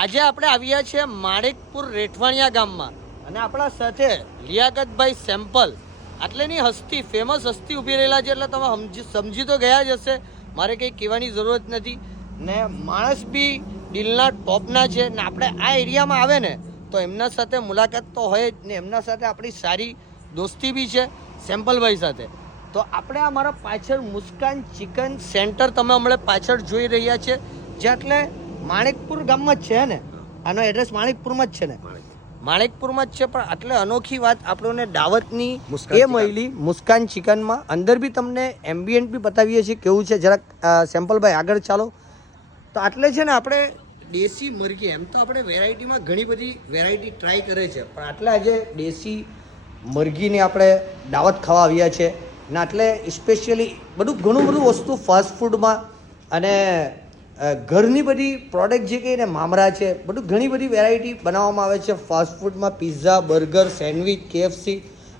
આજે આપણે આવ્યા છીએ માણેકપુર રેઠવાણિયા ગામમાં અને આપણા સાથે લિયાકતભાઈ સેમ્પલ આટલેની હસ્તી ફેમસ હસ્તી ઊભી રહેલા છે એટલે તમે સમજી તો ગયા જ હશે, મારે કંઈ કહેવાની જરૂરત નથી ને માણસ બી દિલના ટોપના છે ને આપણે આ એરિયામાં આવે ને તો એમના સાથે મુલાકાત તો હોય જ ને એમના સાથે આપણી સારી દોસ્તી બી છે સેમ્પલભાઈ સાથે. તો આપણે આ મારા પાછળ મુસ્કાન ચિકન સેન્ટર તમે હમણાં પાછળ જોઈ રહ્યા છે જે એટલે માણેકપુર ગામમાં જ છે ને, આનો એડ્રેસ માણેકપુરમાં જ છે ને, માણેકપુરમાં જ છે. પણ આટલે અનોખી વાત આપણને દાવતની એ મળી મુસ્કાન ચિકનમાં. અંદર બી તમને એમ્બિયન્ટ બી બતાવીએ છીએ કેવું છે. જરાક સેમ્પલભાઈ આગળ ચાલો. તો આટલે છે ને આપણે દેશી મરઘી, એમ તો આપણે વેરાયટીમાં ઘણી બધી વેરાયટી ટ્રાય કરે છે પણ આટલે આજે દેશી મરઘીની આપણે દાવત ખાવા આવ્યા છે ને આટલે સ્પેશિયલી ઘણું બધું વસ્તુ ફાસ્ટ ફૂડમાં અને ઘરની બધી પ્રોડક્ટ જે કહીને મામરા છે બધું ઘણી બધી વેરાયટી બનાવવામાં આવે છે ફાસ્ટ ફૂડમાં. પિઝા, બર્ગર, સેન્ડવિચ, KFC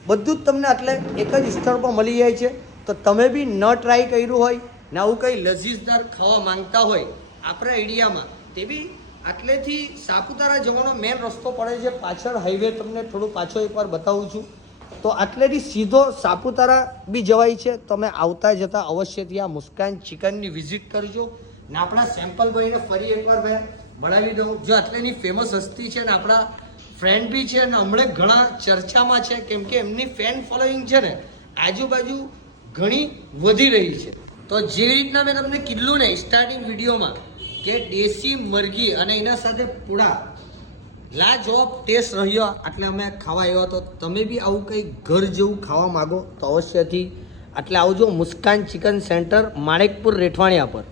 બધું જ તમને આટલે એક જ સ્થળ પર મળી જાય છે. તો તમે બી ન ટ્રાય કર્યું હોય ને આવું કંઈ લઝીઝદાર ખાવા માંગતા હોય આપણા એરિયામાં, તે બી આટલેથી સાપુતારા જવાનો મેન રસ્તો પડે છે પાછળ હાઈવે, તમને થોડું પાછો એકવાર બતાવું છું. તો આટલેથી સીધો સાપુતારા બી જવાય છે. તમે આવતા જતા અવશ્યથી આ મુસ્કાન ચિકનની વિઝિટ કરજો ને આપણા સેમ્પલભાઈને ફરી એકવાર મેં ભણાવી દઉં. જો આટલેની ફેમસ હસ્તી છે ને આપણા ફ્રેન્ડ બી છે ને હમણાં ઘણા ચર્ચામાં છે કેમ કે એમની ફેન ફોલોઈંગ છે ને આજુબાજુ ઘણી વધી રહી છે. તો જેવી રીતના મેં તમને કીધું ને સ્ટાર્ટિંગ વિડીયોમાં કે દેશી મરઘી અને એના સાથે પૂડા લાજવાબ ટેસ્ટ રહ્યો એટલે અમે ખાવા આવ્યા. તો તમે બી આવું કંઈ ઘર જેવું ખાવા માગો તો અવશ્યથી એટલે આવજો મુસ્કાન ચિકન સેન્ટર માણેકપુર રેઠવાણિયા પર.